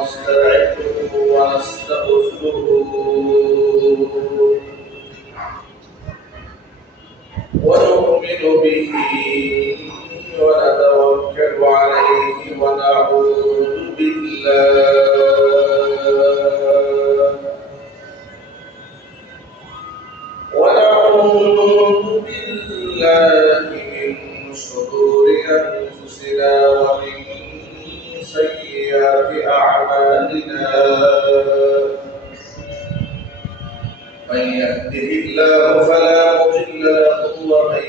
ونستعينه ونستغفره ونؤمن به ونتوكل عليه ونعوذ بالله من شرور أنفسنا ومن سيئات أعمالنا من يهده الله فلا مضل له ومن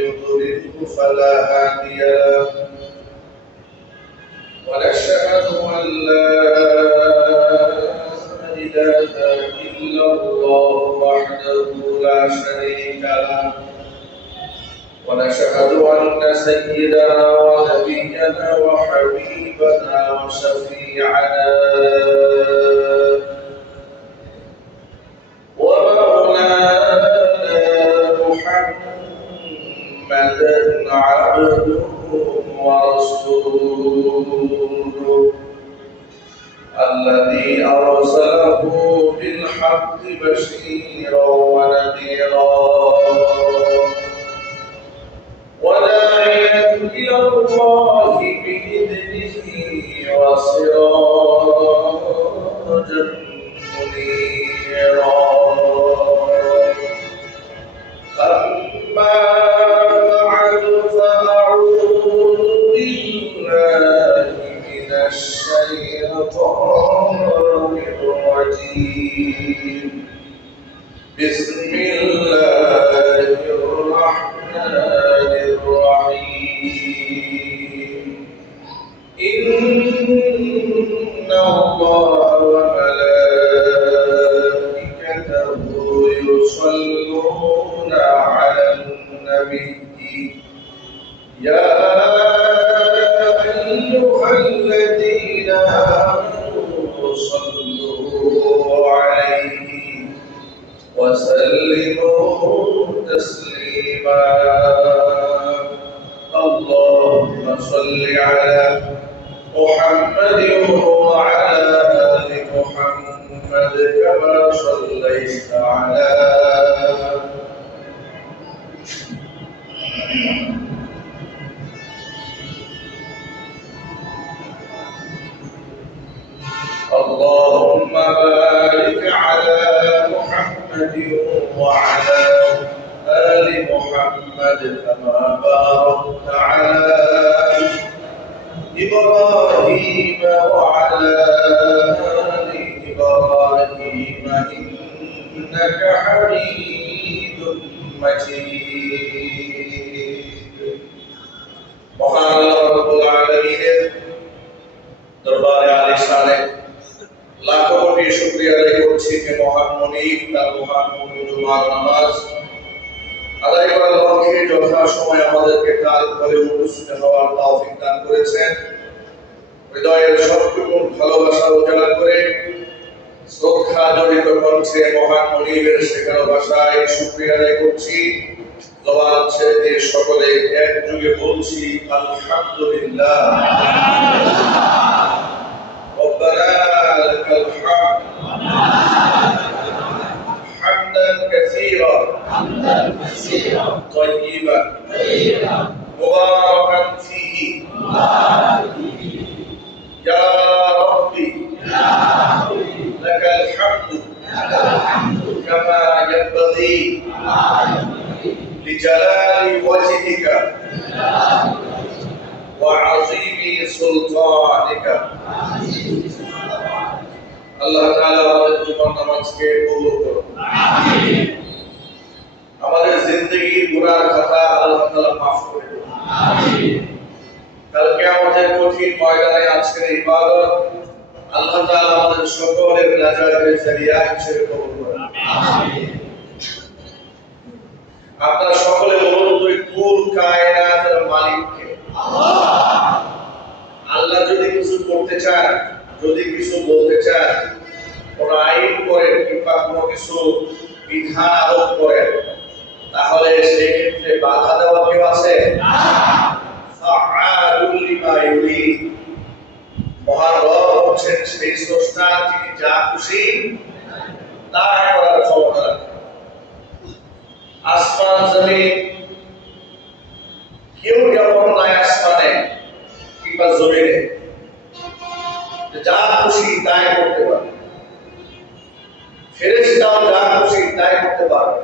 يضلله فلا هادي له ونشهد أن لا إله إلا الله وحده لا شريك له ونشهد أن سيدنا ونبينا وحبيبنا وشفيعنا ومولانا محمدا عبده ورسوله الذي أرسله بالحق بشيرا ونذيرا وداعيا إلى الله بإذنه وسراجا منيرا أما بعد فأعوذ بالله من الشيطان الرجيم بسم الله الرحمن الرحيم إن الله وملائكته يصلون على النبي يا أيها الذين آمنوا صلوا عليه وسلموا تسليما اللهم صل على محمد وعلى آل محمد كما صليت على اللهم بارك على محمد وعلى آل محمد كما باركت على إبراهيم وعلى آل إبراهيم إنك حميد مجيد মহান আল্লাহ রাব্বুল আলামিনের দরবারে আলিশানে লাখো কোটি শুকরিয়া আদায় করছি যে মহান মুনিব তার মহান জুমার নামাজ আদায় করার লক্ষ্যে যথাসময়ে আমাদেরকে কাল করে উপস্থিত হওয়ার তৌফিক দান করেছেন। হৃদয়ের সবটুকু ভালোবাসা উজাড় করে শ্রদ্ধা জড়িত কণ্ঠে মহান মুনিবের শেখানো ভাষায় শুকরিয়া আদায় করছি। জবান ছেড়ে দিয়ে সকলে একযোগে বলছি আলহামদুলিল্লাহ। ربنا لك الحمد حمدا كثيرا طيبا مباركا فيه يا ربي لك الحمد كما ينبغي لجلال وجهك وعظيم سلطانك আল্লাহ তাআলা আমাদের জীবন নামাজকে কবুল করুন আমিন। আমাদের জিন্দেগীর গুনাহ খাতা আল্লাহ তাআলা maaf করে দিন আমিন। কাল কিয়ামতের কঠিন ময়দানে আজকের ইবাদত আল্লাহ তাআলা আমাদের সকলের নাজাতের জরিয়া হিসেবে কবুল করুন আমিন। আপনারা সকলে বলুন তুই কুল কায়নাতের মালিককে আল্লাহ। আল্লাহ যদি কিছু করতে চান, যদি কিছু বলতে চান, কোন আইন করেন কিংবা কোনো কিছু বিধান আরোপ করেন, তাহলে সেই ক্ষেত্রে বাধা দেওয়া কেউ আছে? ফাআলুল লিমা ইউরিদ। মহান রব হচ্ছেন সেই স্রষ্টা যিনি যা খুশি তাই করার ক্ষমতা রাখেন। আসমান জমিন কেউ যেমন নাই আসমানে কিংবা জমিনে, যা খুশি তাই করতে পারে। ফেরেশতাও যা খুশি তাই করতে পারে,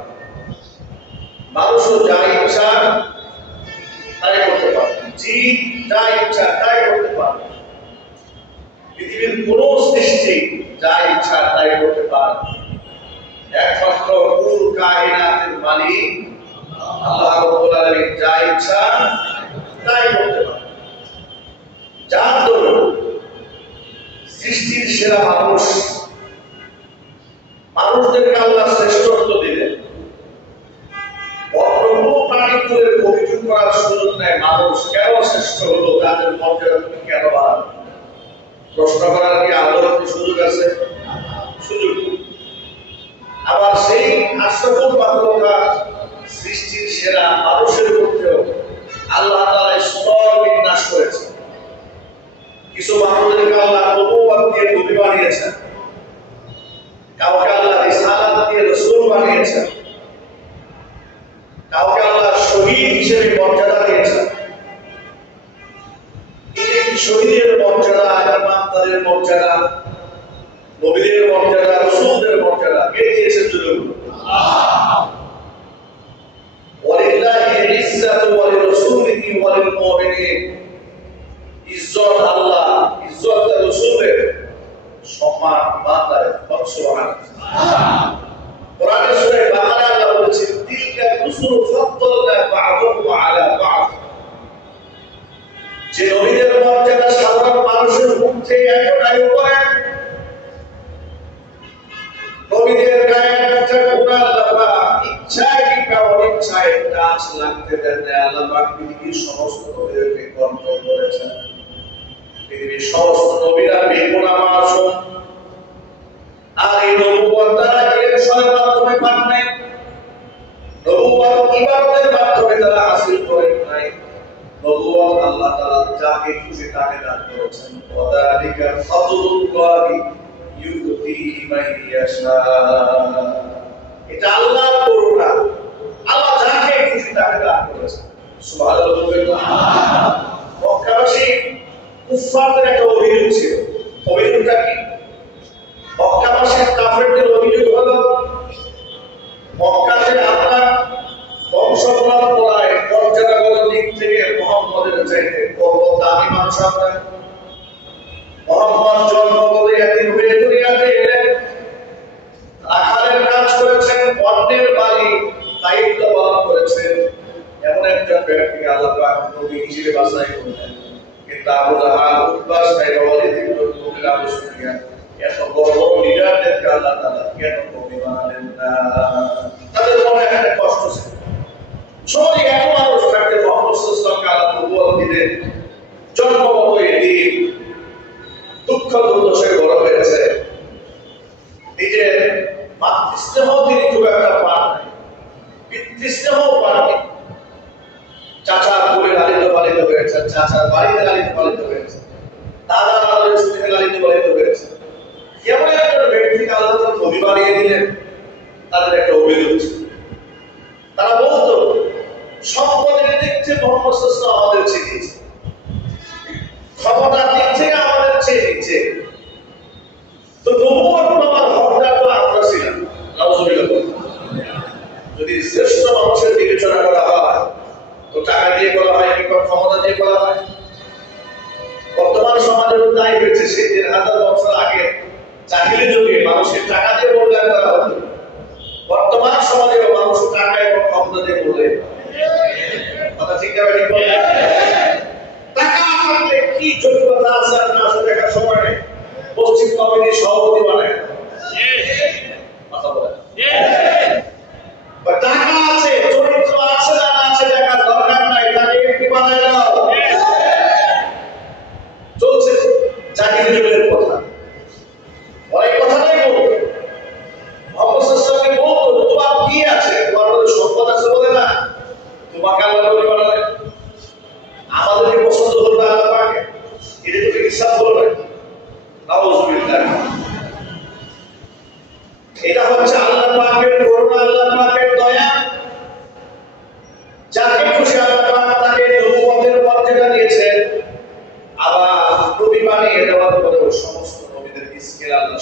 মানুষও যা ইচ্ছা তাই করতে পারে, জীব যা ইচ্ছা তাই করতে পারে। পৃথিবীর কোন সৃষ্টি যা ইচ্ছা তাই করতে পারে। একমাত্র কুল কায়নাতের মালিক আল্লাহ রাব্বুল আলামিন যা ইচ্ছা তাই করতে পারে। যার দরুন সৃষ্টির সেরা মানুষ, মানুষদেরকে আল্লাহ শ্রেষ্ঠত্ব দিলেন। অন্য প্রাণীকুলের অভিযোগ করার সুযোগ নেয় মানুষ কেন শ্রেষ্ঠ হলো, তাদের মর্যাদা তুমি কেন বাড়াবে, প্রশ্ন করার কি আল্লাহর কি সুযোগ আছে? সুযোগ। আবার সেই আশরাফুল মাখলুকাত সৃষ্টির সেরা মানুষের মধ্যেও আল্লাহ তাআলা স্তর বিন্যাস করেছেন। কিছু মানুষদেরকে আল্লাহ নবুয়ত দিয়ে নবী বানিয়েছেন, কাউকে আল্লাহ রিসালাত দিয়ে রাসূল বানিয়েছেন, কাউকে আল্লাহ শহীদ হিসেবে মর্যাদা দিয়েছেন। এই শহীদের মর্যাদা, ইমানদারের মর্যাদা, নবীদের মর্যাদা, রাসূলদের মর্যাদা কে দিয়েছেন? আল্লাহ। ওয়ালিল্লাহি ইজ্জাতু ওয়া লিরাসূলিহি ওয়া লিল মুমিনিন। ইজ্জত আল্লাহ, ইজ্জত রাসূলের, সম্মান ইমানদারের। সুবহানাল্লাহ। কোরআনে সূরা বাকারা আল্লাহ বলেছেন তিলকা রুসুল ফাদ্দালনা বা'দুহুম আলা বা'দ। যে নবীদের মর্যাদা সাধারণ মানুষের মধ্যে এতটাই উপরে, নবীদের গায়ে একটা গোড়া আল্লাহ ইচ্ছায় কিংবা অনিচ্ছায় টাচ লাগতে দেন না। আল্লাহ পাক পৃথিবীর সমস্ত নবীদেরকে কন্ট্রোল করেছেন। পৃথিবীর সমস্ত নবীরা বেগুনাহ মাসুম, আর এই নবুয়ত দ্বারা ইলেকশনের মাধ্যমে পান নাই, নবুয়ত ইবাদতের মাধ্যমে তারা হাসিল করেন নাই। নবুয়ত আল্লাহ তাআলা যাকে খুশি তাকে দান করেছেন। ওয়াদালিকা ফাদলুল্লাহি ইউতিহি মান ইয়াশা। এটা আল্লাহর করুণা, আল্লাহ যাকে খুশি তাকে দান করেছেন। সুবহানাল্লাহ। মক্কাবাসী কুফফারদের একটা অভিযোগ ছিল। অভিযোগটা কি? মক্কাবাসীর কাফেরদের অভিযোগ হলো মক্কাতে আমরা বংশক্রম করায় মর্যাদাগত দিক থেকে মুহাম্মদের চাইতে বড় দামি মানুষ আমরা। মুহাম্মদ জন্মগত ইয়াতীম হয়ে দুনিয়াতে এলেন, রাখালের কাজ করেছেন, অন্যের বাড়ি দায়িত্ব পালন করেছেন। এমন একজন ব্যক্তিকে আল্লাহ পাক নবী হিসেবে বাছাই করলেন। কিন্তু আবু জাহাল, উতবা, সাইবা, ওয়ালিদ ইবনে মুগীরা, আবু সুফিয়ান এত বড় বড় লিডারদেরকে আল্লাহ তাআলা কেন নবী বানালেন না? তাদের মনে একটা কষ্ট ছিল। সবাই এত মানুষ থাকতে মুহাম্মদ সাল্লাল্লাহু আলাইহি ওয়াসাল্লাম নবুয়ত দিলেন, জন্মগত এদিন দুঃখ দুর্দশায় বড় হয়েছে। নিজের মাতৃস্নেহ তিনি খুব একটা পান নাই, পিতৃস্নেহ পাননি। চাচার কোলে লালিত পালিত হয়েছেন, চাচার বাড়িতে লালিত পালিত হয়েছেন, দাদা দাদাদের স্নেহে লালিত পালিত হয়েছেন। এমন একজন ব্যক্তিকে আল্লাহ তাআলা নবী বানিয়ে দিলেন। তাদের একটা অভিযোগ ছিল, তারা বলতো সম্পদের দিক থেকে মুহাম্মদ সাল্লাল্লাহু আলাইহি ওয়াসাল্লাম আমাদের চেয়ে নিচে, ক্ষমতার দিক থেকে আমাদের চেয়ে নিচে। তো নবুয়ত পাওয়ার হকদার তো আমরা ছিলাম। নাউযুবিল্লাহ। যদি শ্রেষ্ঠ মানুষের বিবেচনা করা হয় তো টাকা দিয়ে করা হয় কিংবা ক্ষমতা দিয়ে করা হয়? বর্তমান সমাজের তাই হয়েছে। সেই 1000 বছর আগে জাহিলি যুগে মানুষের টাকা দিয়ে মূল্যায়ন করা হতো। বর্তমান সমাজেও মানুষ টাকা এবং ক্ষমতা দিয়ে মূল্যায়ন করে। কথা ঠিক না ঠিক বলেন? টাকা থাকলে কি যোগ্যতা আছে আর না আছে দেখার সময় নেই। মসজিদ কমিটির সভাপতি বানায় কথা বলেন। টাকা আছে, চরিত্র আছে না আছে দেখার দরকার নাই, তাকে এমপি বানায় দাও। চলছে জাহিলি যুগের কথা। অনেক কথা নাই বলতো। মুহাম্মদ সাল্লাল্লাহু আলাইহি ওয়াসাল্লামকে বলতো তোমার কি আছে, তোমার মধ্যে সম্পদ আছে বলে না তোমাকে আল্লাহ নবী বানালেন। আমাদেরকে পছন্দ হলো না আল্লাহ পাক, এটা তো হিসাব হলো না।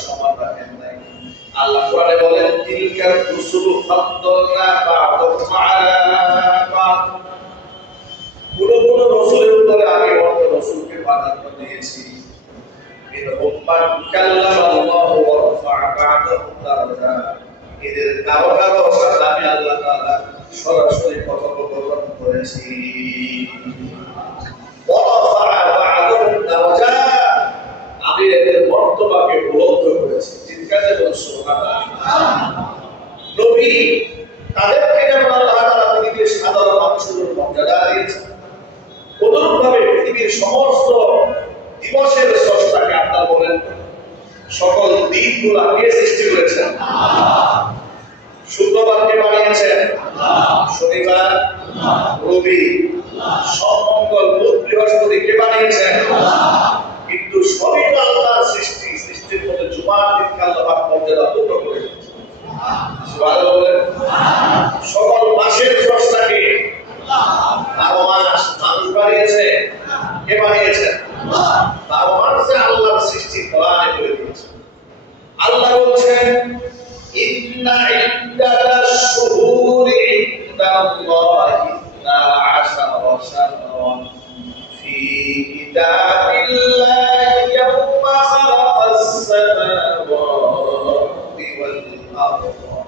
সমান রাখেন নাই। আল্লাহ কোরআনে বলেন তিলকা রুসুলু ফাদ্দালনা বা'দাহুম আলা বা'দ। কোন কোন রাসূলের উপরে আমি অন্য রাসূলকে প্রাধান্য দিয়েছি। মিনহুম মান কাল্লামা আল্লাহু ওয়া রাফা'a বা'দাহুম দারাজাত। এদের কারো কারো সাথে আমি আল্লাহ তাআলা সরাসরি কথোপকথন করেছি। ওয়া রাফা'a বা'দাহুম দারাজাত, আমি এদের মর্তবাকে বুলন্দ করেছি। চিৎকারে বলুন সুবহানাল্লাহ। নবী তাদেরকে যেমন আল্লাহ তাআলা পৃথিবীর সাধারণ মানুষের মর্যাদা দিয়েছেন, অনুরূপভাবে পৃথিবীর সমস্ত দিবসের স্রষ্টাকে আপনারা বলেন, সকল দিনগুলো কে সৃষ্টি করেছেন? শুক্রবার কে বানিয়েছেন? শনিবার, রবি, সোম, মঙ্গল, বুধ, বৃহস্পতি কে বানিয়েছেন? কিন্তু সবই তো আল্লাহর সৃষ্টি। সৃষ্টির মধ্যে জুমার দিনকে আল্লাহ পাক মর্যাদা পূর্ণ করে দিয়েছেন। সুবহানাল্লাহ বলেন। সকল মাসের স্রষ্টাকে, 12 মাস মানুষ বানিয়েছে, কে বানিয়েছেন? 12 মাসে আল্লাহর সৃষ্টি কোরআনে করে দিয়েছেন। আল্লাহ বলছেন ইন্না ইদ্দাতাশ শুহুরি ইনদাল্লাহি 12 শাহরান ফি কিতাবিল্লাহি ইয়াওমা খালাকাস সামাওয়াতি ওয়াল আরদা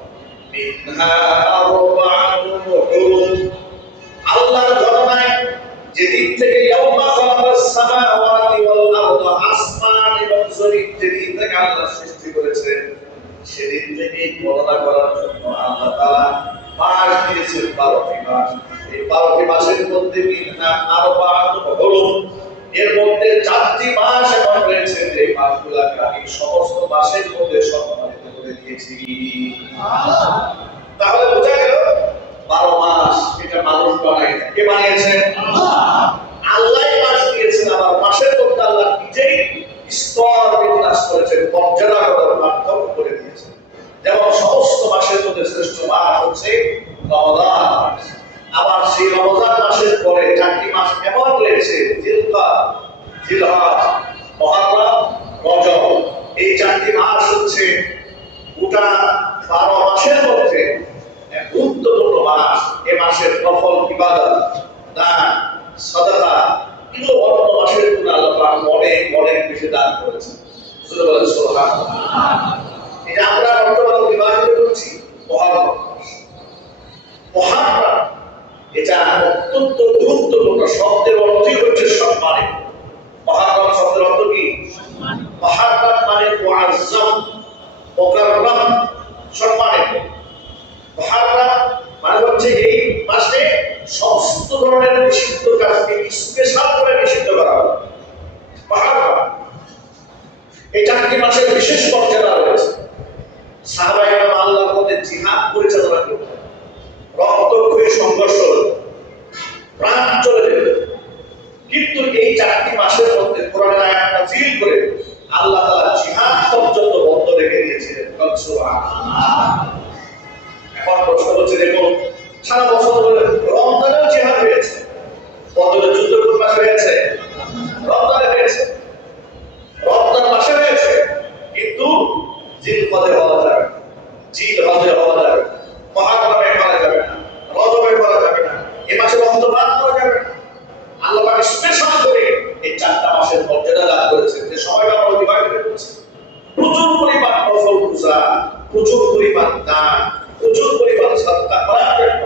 মিনহা আরবা'তুন হুরুম। আল্লাহর ঘটনায় যেদিন থেকে ইয়াওমা খালাকাস সামাওয়াতি ওয়াল আরদা, আসমান এবং জমিন যেদিন থেকে আল্লাহ সৃষ্টি করেছেন, সেদিন থেকে গণনা করার জন্য আল্লাহ তাআলা মাস দিয়েছেন 12টি মাস। এই 12টি মাসের মধ্যে মিনহা আরবা'তুন হুরুম, এর মধ্যে 4টি মাস এমন রয়েছে যে মাসগুলোকে আমি সমস্ত মাসের মধ্যে সম্মানিত করে দিয়েছি। তাহলে বোঝা গেল 12 মাস এটা মানুষ বানায় না। কে বানিয়েছেন? আল্লাহ মাস দিয়েছেন। আবার মাসের মধ্যে আল্লাহ নিজেই স্তর বিন্যাস করেছেন, মর্যাদাগত পার্থক্য করে দিয়েছেন। যেমন সমস্ত মাসের মধ্যে শ্রেষ্ঠ মাস হচ্ছে রমজান মাস। আবার সেই রমজান মাসের পরে 4টি মাস এমন রয়েছে, জিলকাদ, জিলহজ, মুহররম, রজব। এই 4টি মাস হচ্ছে গোটা 12 মাসের মধ্যে গুরুত্বপূর্ণ মাস। এ মাসের নফল ইবাদত, দান, সাদাকা এগুলো অন্য মাসের তুলনায় আল্লাহ পাক অনেক অনেক বেশি দান করেছেন। সুবহানাল্লাহ। এই যে আমরা বর্তমানে বিবাহিত করছি মুহররম, মুহররম এটা অত্যন্ত গুরুত্বপূর্ণ। শব্দের অর্থই হচ্ছে সম্মানিত। মুহররম শব্দের অর্থ কি? মুহররম মানে মুআজ্জাম, মুকাররম, সম্মানিত। মুহররম মানে হচ্ছে এই মাসে সমস্ত ধরনের নিষিদ্ধ কাজকে স্পেশাল করে নিষিদ্ধ করা হয়। মুহররম এই 4টি মাসের বিশেষ মর্যাদা রয়েছে। সাহাবায়ে কেরাম আল্লাহর পথে জিহাদ পরিচালনা করতেন, রক্তক্ষয়ী সংঘর্ষ হতো, প্রাণ চলে যেত। কিন্তু এই 4টি মাসের মধ্যে কোরআনের আয়াত নাযিল করে আল্লাহ তাআলা জিহাদ পর্যন্ত বন্ধ রেখে দিয়েছিলেন। সুবহানাল্লাহ। এখন প্রশ্ন হচ্ছে, দেখুন সারা বছর ধরে রমজানেও জিহাদ হয়েছে, বদরের যুদ্ধ কোন মাসে হয়েছে? রমজানে হয়েছে, রমজান মাসে হয়েছে। কিন্তু জিলকদে হওয়া যাবে না, জিলহজে হওয়া যাবে না, মুহররমে করা যাবে না, রজবে করা যাবে না, এই মাসে রমজান করা যাবে না। আল্লাহ পাক স্পেশাল করে এই 4টা মাসের মর্যাদা দান করেছেন। যে সময়টা আমরা অতিবাহিত করছি, প্রচুর পরিমাণ নফল রোজা, প্রচুর পরিমাণ দান, প্রচুর পরিমাণ সাদকা করার জন্য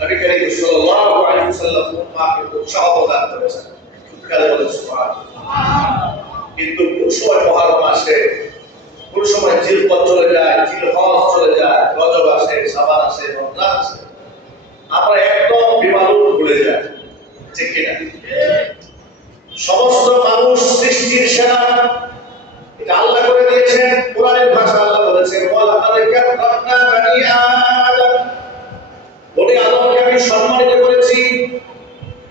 নবী করিম সাল্লাল্লাহু আলাইহি ওয়াসাল্লাম উম্মাহকে উৎসাহ প্রদান করেছেন। চিৎকারে বলেন সুবহানাল্লাহ। কিন্তু কোন সময় মুহররম আসে, কোন সময় জিলকদ চলে যায়, জিলহজ চলে যায়, রজব আসে, শাবান আসে, রমজান আসে, আমরা একদম বিমালুম ভুলে যাই। ঠিক কিনা? সমস্ত মানুষ সৃষ্টির সেরা, এটা আল্লাহ করে দিয়েছেন। কোরআনের ভাষা আল্লাহ বলেছেন ওয়ালাকাদ কাররামনা বানি আদম, বনি আদমকে আমি সম্মানিত করেছি।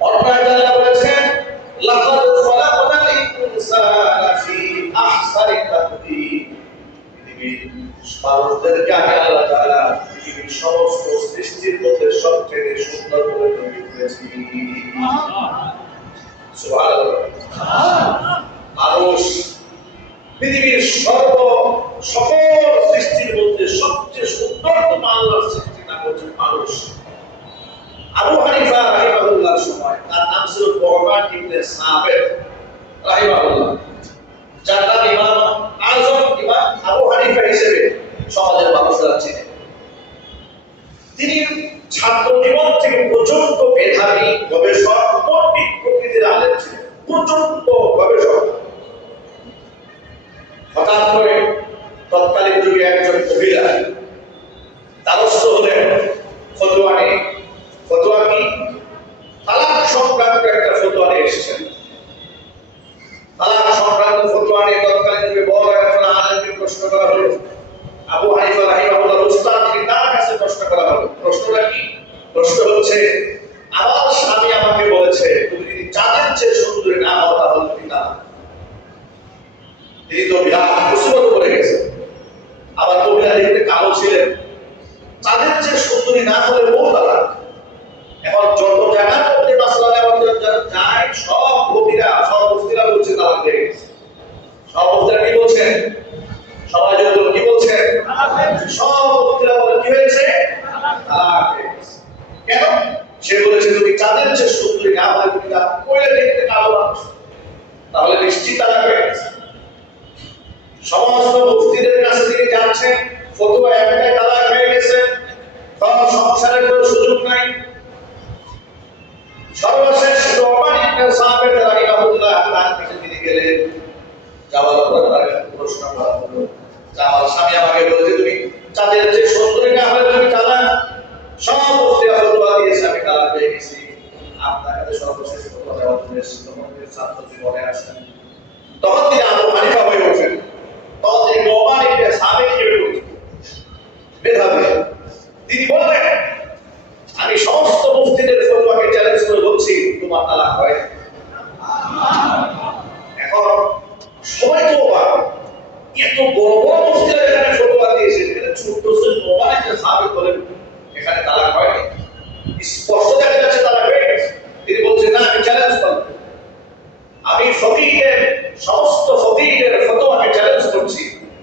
অন্যায় আল্লাহ বলেছেন লাকাদ খালাকনাল ইনসানা ফি আহসানি তাকওয়িম, পৃথিবীর মানুষদেরকে আমি আল্লাহ তাআলা পৃথিবীর সমস্ত সৃষ্টির মধ্যে সবচেয়ে সুন্দর করে তৈরি করেছি। সুবহানাল্লাহ। মানুষ পৃথিবীর সকল সৃষ্টির মধ্যে সবচেয়ে সুন্দরতম আল্লাহর সৃষ্টি নাম হচ্ছে মানুষ। আবু হানিফা রাহিমাহুল্লাহর সময় তার নাম ছিল নু'মান ইবনে সাবিত রাহিমাহুল্লাহ, যার নাম ইমাম আযম ইমাম আবু হানিফা হিসেবে সমাজের মানুষরা চেনে। তিনি ছাত্র জীবন থেকে প্রচন্ড মেধাবী, গবেষক, পণ্ডিত প্রকৃতির আলেম ছিলেন, প্রচন্ড গবেষক। হঠাৎ করে তৎকালীন যুগে একজন মহিলা দ্বারস্থ হলেন ফতোয়া নিয়ে। ফতোয়া কি? তালাক সংক্রান্ত একটা ফতোয়া নিয়ে এসেছেন। তালাক সংক্রান্ত ফতোয়া নিয়ে তৎকালীন যুগে বড় একজন আলেমকে প্রশ্ন করা হলো। আবু হানিফা রাহিমাহুল্লাহ উস্তাদ থেকে তার কাছে প্রশ্ন করা হলো। প্রশ্নটা কি? প্রশ্ন হচ্ছে, আমার স্বামী আমাকে বলেছে তুমি যদি চাঁদের চেয়ে সুন্দরী না হও তাহলে তুমি তালাক। তিনি তো বিরাট মুসিবত পড়ে গেছেন। আবার মহিলা দেখতে কালো ছিলেন, চাঁদের চেয়ে সুন্দরী না হলে বউ তালাক। এখন যত জায়গার মধ্যে মাসলা নেওয়ার যায় সব মুফতিরা বলছে তালাক হয়ে গেছে। সব মুফতিরা কি বলছেন? সবাই যদি কি বলছেন? সব মুফতিরা বলে কি হয়েছে? তালাক হয়ে গেছে। কেন? সে বলেছে যদি চাঁদের চেয়ে সুন্দরী না হলে তুমি তালাক, কইলে দেখতে কালো মানুষ, তাহলে নিশ্চিত তালাক হয়ে গেছে। সমস্ত মুফতিদের কাছে তিনি যাচ্ছেন, ফতোয়া একটাই, তালাক হয়ে গেছে, তখন সংসারের কোনো সুযোগ নাই। সর্বশেষ নু'মান ইবনে সাবিত রাহিমাহুল্লাহ তার কাছে তিনি গেলেন। যাওয়ার পর তার প্রশ্ন করা হলো, আমার স্বামী আমাকে বলেছে তুমি চাঁদের চেয়ে সুন্দরী না হলে তুমি তালাক। সব মুফতিরা ফতোয়া দিয়েছে আমি তালাক হয়ে গেছি, আপনার কাছে সর্বশেষ ফতোয়া দেওয়ার জন্য এসেছি। তখন তিনি ছাত্র জীবনে আসেন, তখন তিনি আবু হানিফা হয়ে ওঠেন। তখন তিনি নু'মান ইবনে সাবিত হয়ে ওঠেন, মেধাবী। তিনি বললেন, আমি সমস্ত মুফতিদের ফতোয়াকে চ্যালেঞ্জ করে বলছি তোমার তালাক হয়। এখন সবাই তো অবাক, এত বড় বড় মুফতিরা এখানে ফতোয়া দিয়েছে, এখানে ছোট্ট ছোট নু'মান ইবনে সাবিত বলেন এখানে তালাক হয়নি। স্পষ্ট দেখা যাচ্ছে তালাক হয়ে গেছে। তিনি বলছেন না, আমি চ্যালেঞ্জ করব, আমি ফকিহের সমস্ত ফকিহের ফতোয়াকে চ্যালেঞ্জ করছি,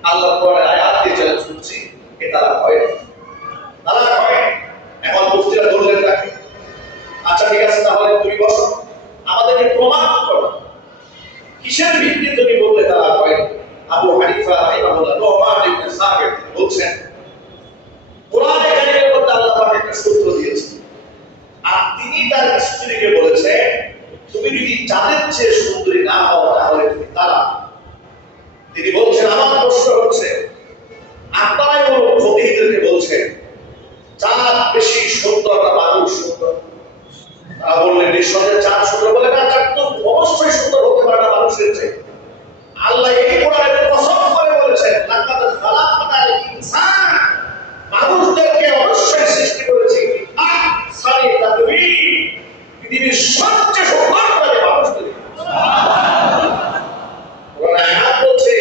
আল্লাহর কোরআনের আয়াত দিয়ে চ্যালেঞ্জ করছি, এ তালাক হয়নি, তালাক হয়। এখন মুফতিরা ধরলেন তাকে, আচ্ছা ঠিক আছে তাহলে তুমি বসো, আমাদেরকে প্রমাণ করো, কিসের ভিত্তিতে তুমি বললে তালাক হয়নি? আবু হানিফা রাহিমাহুল্লাহ নু'মান ইবনে সাবিত বলছেন, কোরআনে কারিমের মধ্যে আল্লাহ পাক একটা সূত্র দিয়েছেন, আর তিনি তার স্ত্রীকে বলেছে তুমি যদি চাঁদের চেয়ে সুন্দরী না হও তাহলে তুমি তালাক। তিনি বলছেন, আমার প্রশ্ন হচ্ছে আপনারাই বলুন, ফকিহদেরকে বলছেন চাঁদ বেশি সুন্দর না মানুষ সুন্দর? তারা বললেন নিঃসন্দেহে চাঁদ সুন্দর। বলে না, চাঁদ তো অবশ্যই সুন্দর হতে পারে না মানুষের চেয়ে। আল্লাহ এই কোরআনে কসম করে বলেছেন, লাকাদ খালাকনাল ইনসান, মানুষদেরকে অবশ্যই সৃষ্টি করেছি আহসানি তাকবীর, পৃথিবীর সবচেয়ে সুন্দর করে মানুষদেরকে। কোরআনে আয়াত বলছে,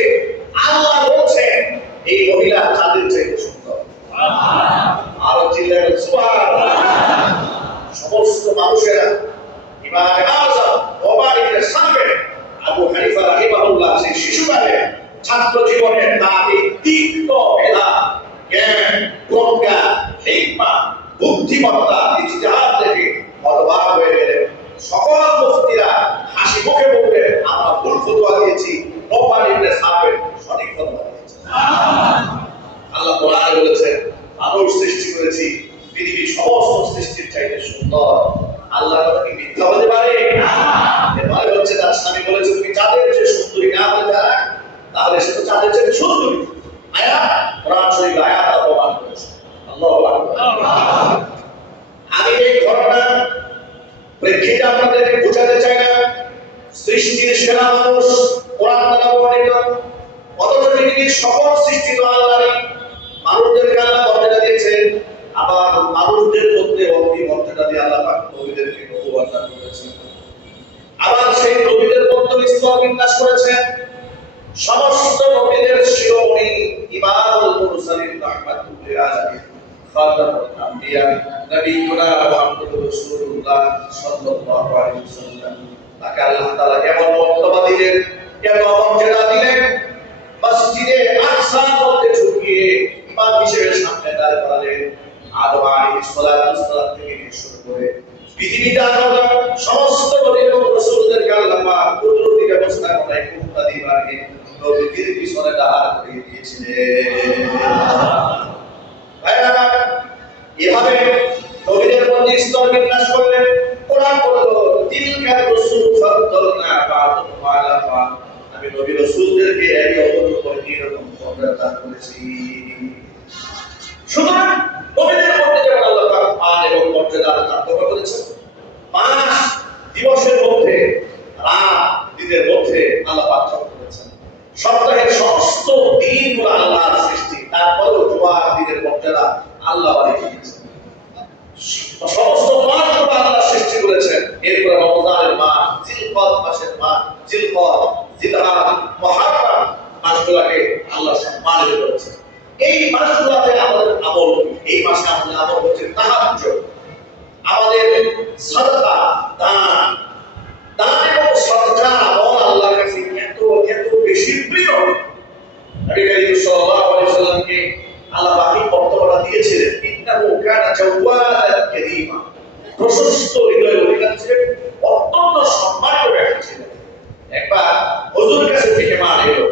আল্লাহ বলছেন এই মহিলা চাঁদের চেয়ে সুন্দর। আরো চিল্লাবেন সুবহানাল্লাহ। সমস্ত মানুষেরা ইমাম আযম নু'মান ইবনে সাবিত আবু হানিফা রাহিমাহুল্লাহ সেই শিশুকালে ছাত্র জীবনের তার এই তীক্ষ্ণ মেধা, জ্ঞান, প্রজ্ঞা, হিকমা, বুদ্ধিমত্তা, ইজতিহাদ দেখে হতবাক হয়ে গেলেন। সকল মুফতিরা হাসি মুখে বললেন আমরা ভুল ফতোয়া দিয়েছি, নু'মান ইবনে সাবিত সঠিক ফতোয়া দিয়েছেন। আল্লাহ কোরআনে বলেছেন মানুষ সৃষ্টি করেছি পৃথিবীর সমস্ত সৃষ্টির চাইতে সুন্দর। আল্লাহর কথা কি মিথ্যা হতে পারে? এর মানে হচ্ছে তার স্বামী বলেছে তুমি চাঁদের চেয়ে সুন্দরী না হলে তাহলে সে তো চাঁদের চেয়ে সুন্দরী। আয়াত কোরআন শরীফ আয়াত প্রমাণ করেছে। আল্লাহু আকবার। আমি এই ঘটনা প্রেক্ষিতে আপনাদেরকে বোঝাতে চাই না সৃষ্টির সেরা মানুষ কোরআন দ্বারা বর্ণিত, অথচ পৃথিবীর সকল সৃষ্টি তো আল্লাহরই। মানুষদেরকে আল্লাহ মর্যাদা দিয়েছেন, আবার মানুষদের মধ্যে অতি মর্যাদা দিয়ে আল্লাহ পাক নবীদেরকে নবুয়ত দান করেছেন। আবার সেই নবীদের মধ্যে স্তর বিন্যাস করেছেন। সমস্ত নবীদের শিরোমণি ইমামুল মুরসালিন রাহমাতুল লিল আলামিন খাতামুল আম্বিয়া নবিয়ুনা মুহাম্মদুর রাসূলুল্লাহ সাল্লাল্লাহু আলাইহি ওয়াসাল্লাম, তাকে আল্লাহ তাআলা এমন মর্যাদা দিলেন, এমন মর্যাদা দিলেন, মসজিদে আকসার হিসেবে সামনে দাঁড় করালেন। আদম আলাইহিস সালাম থেকে শুরু করে পৃথিবীতে আগত সমস্ত নবী এবং রাসূলদেরকে আল্লাহ পাক কুদরতি ব্যবস্থাপনায় মুক্তাদি বানিয়ে নবীদের পিছনে দাঁড় করিয়ে দিয়েছিলেন। ভাইরা এভাবে নবীদের মধ্যে স্তর বিন্যাস করলেন। কোরআন বলল তিলকা রাসূল ফাদলনা বা'দুহুম আলা বা'দ, আমি নবী রাসূলদেরকে একে অপরের উপর এরকম মর্যাদা করেছি। সুতরাং নবীদের মধ্যে যেমন আল্লাহ পাক মান এবং মর্যাদার তারতম্য করেছেন, মাস দিবসের মধ্যে রাত দিনের মধ্যে আল্লাহ পার্থক্য করেছেন। সপ্তাহের সমস্ত দিনগুলো আল্লাহর সৃষ্টি, তারপরেও জুমার দিনের মর্যাদা আল্লাহ বাড়িয়ে দিয়েছেন। সমস্ত মাসগুলো আল্লাহ সৃষ্টি করেছেন। এরপরে রমজানের মাস, জিলকদ মাসের মাস, জিলকদ, জিলহাজ, মুহররম মাসগুলোকে আল্লাহ সম্মানিত করেছেন। এই মাসগুলোতে আমাদের আমল, এই মাসে আমাদের আমল হচ্ছে তাহাজ্জুদ, আমাদের সাদকা, দান। দান এবং সাদকা আমল আল্লাহর কাছে এত বেশি প্রিয়। নবী করিম সাল্লাল্লাহু আলাইহি ওয়াসাল্লামকে আল্লাহ বাকি বক্তব্য দিয়েছিলেন, ইন্নাহু কানা জাওয়াদান কারীমা, প্রশস্ত হৃদয়ের অধিকারী ছিলেন, অত্যন্ত সম্মানিত ব্যক্তি ছিলেন। একবার হুজুরের কাছে থেকে মান এলো।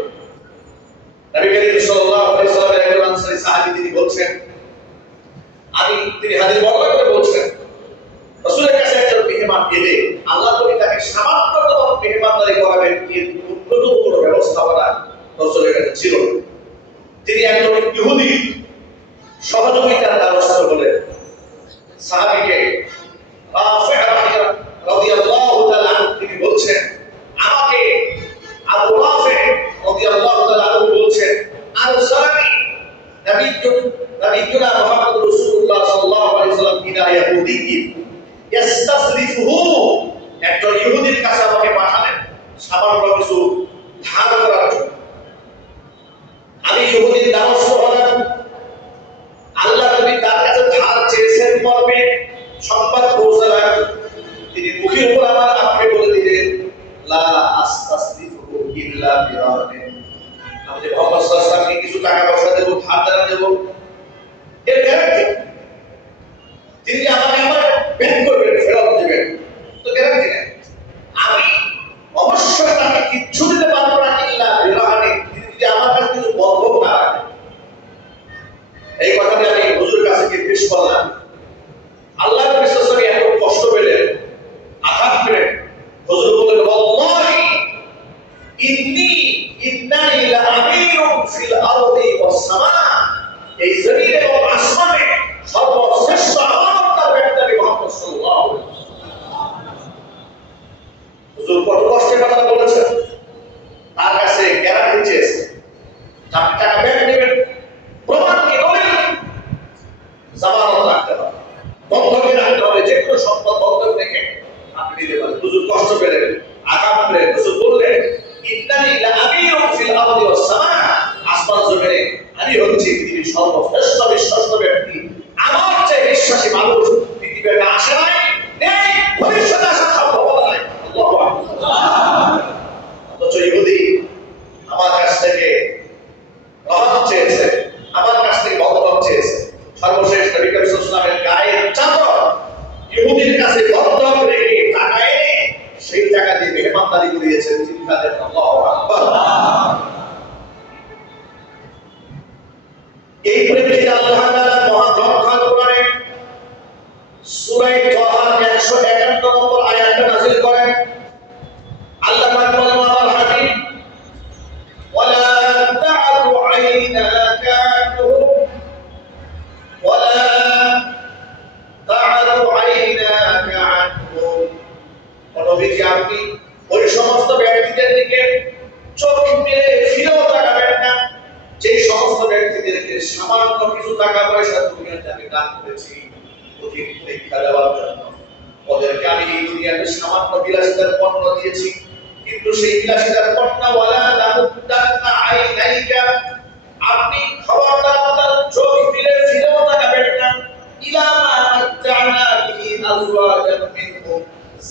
নবী করিম সাল্লাল্লাহু আলাইহি ওয়াসাল্লামের একজন আনসারী সাহাবী তিনি বলছেন, তিনি হাদিস বর্ণনা করে বলছেন, রাসূলের কাছে একজন মেহমান এলে আল্লাহ নবী তাকে সামান্যতম মেহমানদারি করাবেন, এর উন্নত কোনো ব্যবস্থাপনা রাসূলের কাছে ছিল না। তিনি একজন ইহুদি সহযোগিতার দ্বারস্থ হলেন। সাহাবীকে রাফি' রাদিয়াল্লাহু তাআলা তিনি বলছেন, আমাকে আবু রাফি' রাদিয়াল্লাহু তাআলা বলছেন, আরসানি নবিয়ুনা মুহাম্মদ রাসূলুল্লাহ সাল্লাল্লাহু আলাইহি ওয়াসাল্লাম ইলা ইয়াহুদিয়্যিন ইস্তাসলিফুহু, একজন ইহুদির কাছে আমাকে পাঠালেন সামান্য কিছু ধার করার জন্য। আমি ইহুদির দ্বারস্থ হলাম। আল্লাহ নবী তার কাছে ধার চেয়েছেন মর্মে সংবাদ পৌঁছালেন। তিনি মুখের উপর আমাকে বলে দিলেন, লা আস্তাসলিফুহু ইল্লা বিরাদিন, আমি যে মুহাম্মদ সাল্লাল্লাহু আলাইহি ওয়াসাল্লামকে কিছু টাকা পয়সা দেব, ধার দেনা দেব, এর গ্যারান্টি তিনি আমাকে আবার ব্যাক করবেন, ফেরত দেবেন, তো গ্যারান্টি নেই। আমি অবশ্যই তাকে কিচ্ছু দিতে পারবো না ইল্লা বিরাদিন, তিনি যদি আমার কাছে কিছু বন্ধক না রাখেন। এই কথাটি আমি হুজুরের কাছে গিয়ে পেশ করলাম। আল্লাহ নবী সাল্লাল্লাহু আলাইহি ওয়াসাল্লাম এত কষ্ট পেলেন, আঘাত পেলেন। হুজুর বললেন, ওয়াল্লাহি ইন্নানি লাআমিরুন ফিল আরদি ওয়াস সামা, এই জমিন এবং আসমানে সর্বশ্রেষ্ঠ আমানতদার ব্যক্তি মুহাম্মদ সাল্লাল্লাহু আলাইহি ওয়াসাল্লাম। হুজুর কত কষ্টের কথা বলেছেন, তার কাছে গ্যারান্টি চেয়েছে, আপনি টাকা ব্যাক নেবেন, প্রমাণ কি দলিল জামানত রাখতে হবে, বন্ধকে রাখতে হবে, যে কোনো সম্পদ বন্ধক রেখে আপনি দিতে পারেন। হুজুর কষ্ট পেলেন, আঘাত পেলেন। হুজুর বললেন, ইন্নানি লাআমিরুন ফিল আরদি ওয়াস সামা, আসমান জমিনে আমি হচ্ছি পৃথিবীর সর্বশ্রেষ্ঠ বিশ্বস্ত ব্যক্তি। আমার চেয়ে বিশ্বাসী মানুষ পৃথিবীতে আসে নাই, নেই, ভবিষ্যতে আসা সম্ভব নয়। আল্লাহু আকবার। অথচ ইহুদি আমার কাছ থেকে রহমত চেয়েছে, আমার কাছ থেকে বরকত চেয়েছে। সর্বশেষ নবী করিম সাল্লাল্লাহু আলাইহি ওয়াসাল্লামের গায়ের চাদর ইহুদির কাছে বন্ধক রেখে টাকা এনে সেই টাকা দিয়ে মেহমানদারি করিয়েছেন। চিন্তা করেন, আল্লাহু আকবার। এই পরিপ্রেক্ষিতে আল্লাহ তাআলা মহান রক্ষার কোরআনে সূরা তাহার 151 নম্বর আয়াতটা নাযিল করেন। আল্লাহ পাক বলেন, আমার হাবিব, ওয়ালা তা'দু আইনাকা আনহুম ওয়ালা তা'দু আইনাকা আনহুম, নবীজি আপনি ওই সমস্ত ব্যক্তিদের দিকে চোখ মেলে ফিরেও তাকাবেন না যে সমস্ত ব্যক্তিদেরকে সামান্য কিছু টাকা পয়সা দুনিয়াতে আমি দান করেছি অধিক পরীক্ষা দেওয়ার জন্য। ওদেরকে আমি এই দুনিয়াতে সামান্য বিলাসিতার পণ্য দিয়েছি, কিন্তু সেই বিলাসিতার পণ্য ওয়ালা তামুদ্দান্না আইনাইকা, আপনি খবরদার আপনার চোখ মেলে ফিরেও তাকাবেন না ইলা মা মাত্তা'না বিহি আযওয়াজান মিনহুম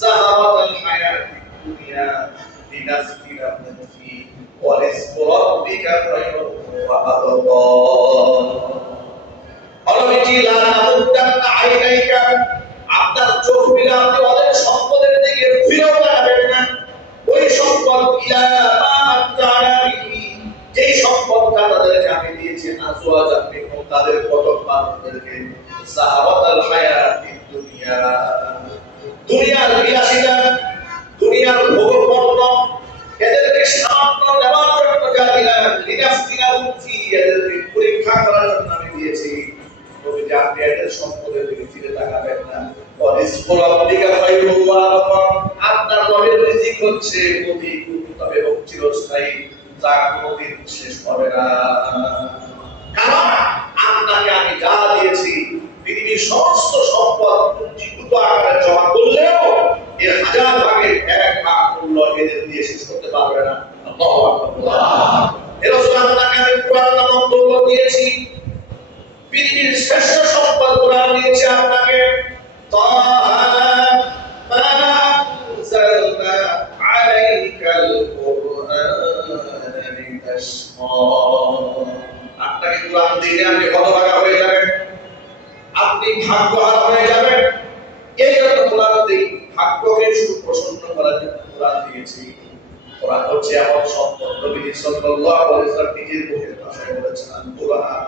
যাহারাতাল হায়াতিদ দুনিয়া লিনাফতিনাহুম ফীহি ওয়া রিজকু রাব্বিকা খায়রুন ওয়া আবকা। নবীজি লা তামুদ্দান্না আইনাইকা, আপনার চোখ মিলে আপনি ওদের সম্পদের দিকে ফিরেও তাকাবেন না। ওই সম্পদ ইলা মা আতানা বিহি, যেই সম্পদটা তাদেরকে আমি দিয়েছি, আজওয়াজান মিনহুম, তাদের কতক মানুষদেরকে, সাহাবাতাল হায়াতিদ দুনিয়া, দুনিয়ার বিলাসিতা, দুনিয়ার ভোগপণ্য, এদেরকে সামান্য দেওয়ার জন্য যা দিলাম, লিনাফতিনাহুম ফি, এদেরকে পরীক্ষা করার জন্য আমি দিয়েছি। তবে যে আপনি এদের সম্পদের দিকে ফিরে তাকাবেন না। ওয়ারিজকুল রাব্বিকা খায়রুম ওয়া আবকা, আপনার রবের রিজিক হচ্ছে অতি উত্তম এবং চিরস্থায়ী, যা কোনোদিন শেষ হবে না। কারণ আপনাকে আমি যা দিয়েছি, পৃথিবীর সমস্ত সম্পদ পুঞ্জীভূত আকারে জমা করলেও এর 1000 ভাগের 1 ভাগ মূল্য এদের দিয়ে শেষ করতে পারবে না। আল্লাহু আকবার। এর রাসূল আপনাকে আমি কুরআন নামক দৌলত দিয়েছি, পৃথিবীর শ্রেষ্ঠ সম্পদ কোরআন দিয়েছে আপনাকে। তাহা মা আনজালনা আলাইকাল কুরআনা লিতাশকা, আপনাকে কোরআন দিলে আপনি হতভাগা হয়ে যাবেন, আপনি ভাগ্যহারা হয়ে যাবেন। এই জন্য কোরআন দিই, ভাগ্যকে সুপ্রসন্ন করার জন্য কোরআন দিয়েছি। কোরআন হচ্ছে এমন সম্পদ, নবী সাল্লাল্লাহু আলাইহি ওয়াসাল্লাম নিজের মুখের ভাষায় বলেছেন, কোরআন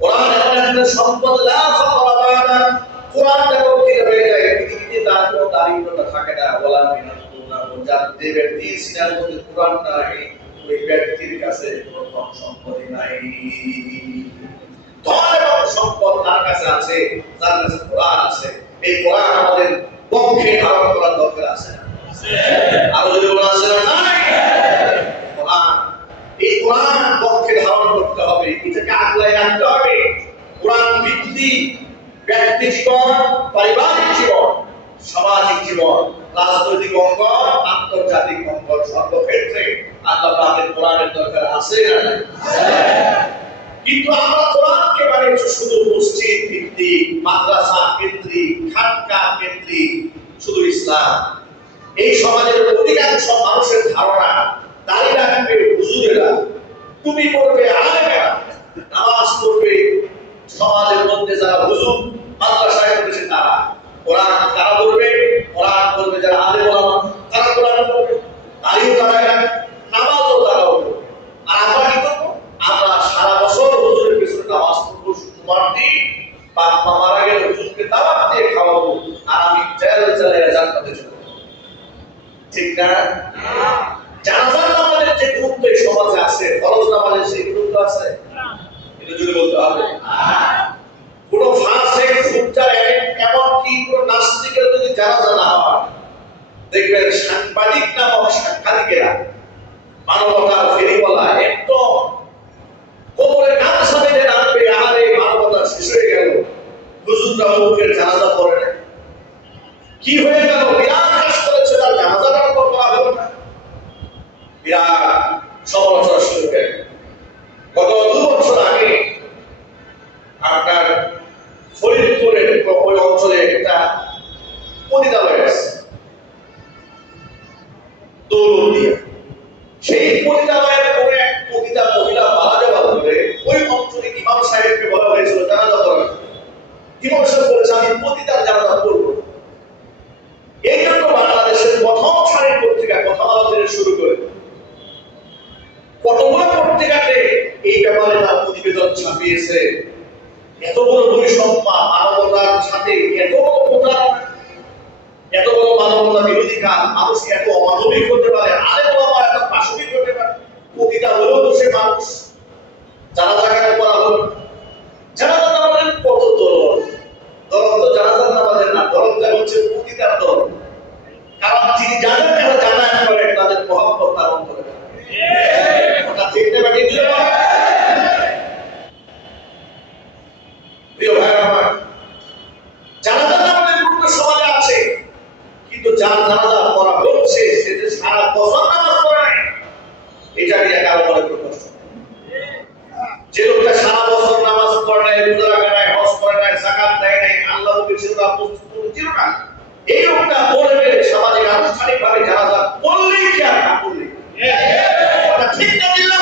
কোরআন এমন একটা সম্পদ, লা ফাকরা বা'দা, কোরআন যখন তৈরি হয়ে যায় পৃথিবীতে তার কোনো দারিদ্রতা থাকে না। ওয়ালা মিনাতুনা, যার যে ব্যক্তি সিনার মধ্যে কোরআন নাই, ওই ব্যক্তির কাছে কোনো ধন সম্পত্তি নাই। ধন এবং সম্পদ তার কাছে আছে যার কাছে কোরআন আছে। এই কোরআন আমাদের পক্ষে ধারণ করার দরকার আছে না? আর যদি কোরআন আছে না? নাই। কোরআন, এই কোরআন পক্ষে ধারণ করতে হবে, এটাকে আগলায় রাখতে হবে। কোরআন ভিত্তিক ব্যক্তি জীবন, পারিবারিক জীবন, সামাজিক জীবন, রাজনৈতিক অঙ্গন, আন্তর্জাতিক অঙ্গন, সর্বক্ষেত্রে আল্লাহ পাকের কোরআনের দরকার আছে না? কিন্তু আমরা কোরআনকে বানিয়েছি শুধু মসজিদ ভিত্তিক, মাদ্রাসা কেন্দ্রিক, খানকা কেন্দ্রিক, শুধু ইসলাম। এই সমাজের অধিকাংশ মানুষের ধারণা, দাঁড়িয়ে রাখবে হুজুরেরা, টুপি পরবে আলেমেরা, নামাজ পড়বে সমাজের মধ্যে যারা হুজুর, মাদ্রাসায় পড়েছে তারা, কোরআন তারা পড়বে, কোরআন পড়বে যারা আলেম ওলামা তারা কোরআন পড়বে, দাঁড়িয়েও তারাই রাখবে, নামাজও তারা পড়বে। আর আমরা কি করবো? আমরা সারা বছর হুজুরের পিছনে নামাজ পড়বো, শুক্রবার দিন বাপ মা মারা গেলে হুজুরকে দাওয়াত দিয়ে খাওয়াবো, আর আমি চালিয়ে জান্নাতে চলে যাবো। ঠিক না? জানাজার নামাজের যে গুরুত্ব এই সমাজে আছে, ফরজ নামাজের সেই গুরুত্ব আছে? এটা যদি বলতে হবে। কোন ফাসিক ফুজ্জার এমন কি কোন নাস্তিকের যদি জানাজা না হয়, দেখবেন সাংবাদিক নামক সাংবাদিকেরা, মানবতার ফেরিওয়ালা, একদম কোমরে গামছা বেঁধে নামবে, আরে মানবতা শেষ হয়ে গেল, হুজুররা মুখের জানাজা পড়ে না, কি হয়ে গেল, বিরাট কাজ করেছে, তার জানাজাটা করা হলো না, বিরাট সমালোচনা শুরু হয়ে গেল। গত 2 বছর আগে আপনার ফরিদপুরের ওই অঞ্চলে একটা পতিতালয় আছে, দৌলতদিয়া। সেই পতিতালয়ের পরে এক পতিতা মহিলা মারা যাওয়ার পরে ওই অঞ্চলে ইমাম সাহেবকে বলা হয়েছিল জানাজা করার। ইমাম সাহেব বলেছে, আমি পতিতার জানাজা করব। এই জন্য বাংলাদেশের প্রথম সারির পত্রিকা কথা বলা থেকে শুরু করে কতগুলো পত্রিকাতে এই ব্যাপারে তার প্রতিবেদন ছাপিয়েছে। এত বড় বৈষম্য, মানবতার সাথে এত বড় প্রতারণা, এত বড় মানবতা বিরোধী কাজ, মানুষ এত অমানবিক হতে পারে, আরে বাবা এত পাশবিক হতে পারে। প্রতিটা হলেও তো সে মানুষ, জানাজা কেন করা হলো? জানাজা নামাজের কত দরদ, দরদ তো জানাজার নামাজের না, দরদটা হচ্ছে প্রতিটার দরদ। কারণ যিনি যাদের কাছে জানাজাত করেন তাদের মহব্বত তার অন্তরে থাকে। ওটা ঠিক না বাকি দিলে প্রিয় ভাই আমার, জানাজা নামাজের গুরুত্ব সমাজে আছে, কিন্তু যার জানাজা করা হচ্ছে সে যে সারা বছর নামাজ পড়ে নাই, এটা নিয়ে কারো মনে প্রশ্ন। যে লোকটা সারা বছর নামাজ পড়ে নাই, রোজা রাখে নাই, হজ করে নাই, যাকাত দেয় নাই, আল্লাহকে ছিল না, ছিল না, এই লোকটা পড়ে গেলে সামাজিক আনুষ্ঠানিকভাবে জানাজা পড়লেই কি আর না পড়লেই ঠিক না? দিল্লা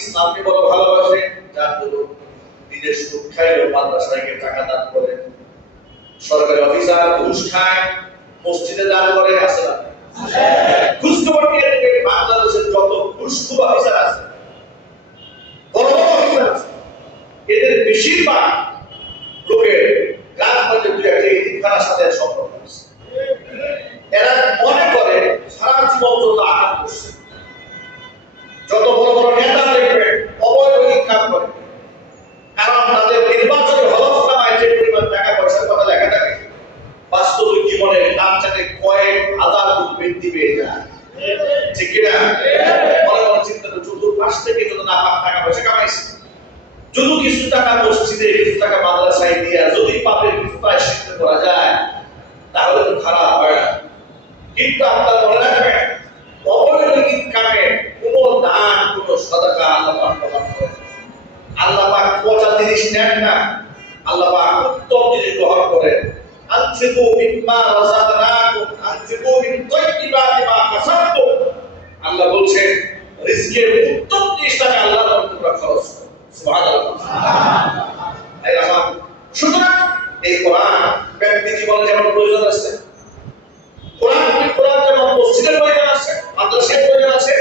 ইসলামকে বড় ভালোবাসে, যার দরুন নিজের সুদ খাইলেও মাদ্রাসায় টাকা দান করে, সরকারি অফিসার ঘুষ খায়, মসজিদে দান করে, আছে না? ঘুষ খবর নিয়ে দেখবেন বাংলাদেশের যত ঘুষখোর অফিসার আছে, বড় বড় অফিসার আছে, এদের বেশিরভাগ লোকের রাজনীতির দুই একটা ইতিহার সাথে সম্পর্ক আছে। এরা মনে করে সারা জীবন যত আঘাত করছে, যত বড় বড় নেতা দেখবেন অবৈধ ইনকাম করে, কারণ তাদের নির্বাচনী হলফনামায় যে পরিমাণ টাকা পয়সার কথা লেখা থাকে, বাস্তবিক জীবনে তার সাথে কয়েক হাজার গুণ বৃদ্ধি পেয়ে যায়। ঠিক কিনা? মনে মনে চিন্তা করে চতুর্পাশ থেকে যত না টাকা পয়সা কামাইছে, যদি কিছু টাকা মসজিদে, কিছু টাকা মাদ্রাসায় দিয়া যদি পাপের কিছু প্রায়শ্চিত্ত করা যায়, তাহলে তো খারাপ হয় না। কিন্তু আপনার মনে রাখবেন, অবৈধ ইনকামে কোনো দান, কোনো সাদাকা আল্লাহ পাক প্রদান করেন। আল্লাহ পাক পচা জিনিস নেন না, আল্লাহ পাক উত্তম জিনিস গ্রহণ করেন। আনফিকু মিম্মা রাযাকনাকুম আনফিকু মিন তাইয়্যিবাতি মা কাসাবতুম। আল্লাহ বলছেন রিজকের উত্তম জিনিসটাকে আল্লাহর নামে তোমরা খরচ করো। সুবহানাল্লাহ। সুতরাং এই কোরআন ব্যক্তি জীবনে যেমন প্রয়োজন আছে, কোরআন যেমন মসজিদের প্রয়োজন আছে, মাদ্রাসার প্রয়োজন আছে,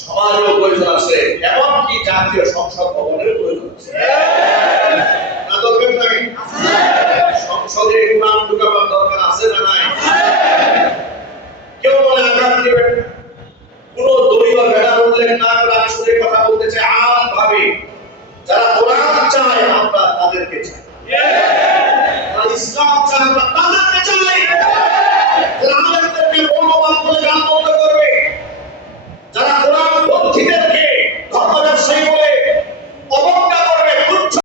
সমাজের প্রয়োজন আছে, এমনকি জাতীয় সংসদ ভবনের প্রয়োজন আছে। না দরকার নাই? সংসদে কোরআন ঢুকাবার দরকার আছে না নাই? কেউ মনে আঘাত দেবেন না, কোন দলীয় ভেড়া উল্লেখ না করে আমি শুধু কথা বলতে চাই আম ভাবে, যারা কোরআন চায় আমরা তাদেরকে চাই, যারা ইসলাম চায় আমরা তাদেরকে চাই, যারা আমাদেরকে বর্ণবাদ বলে জানতো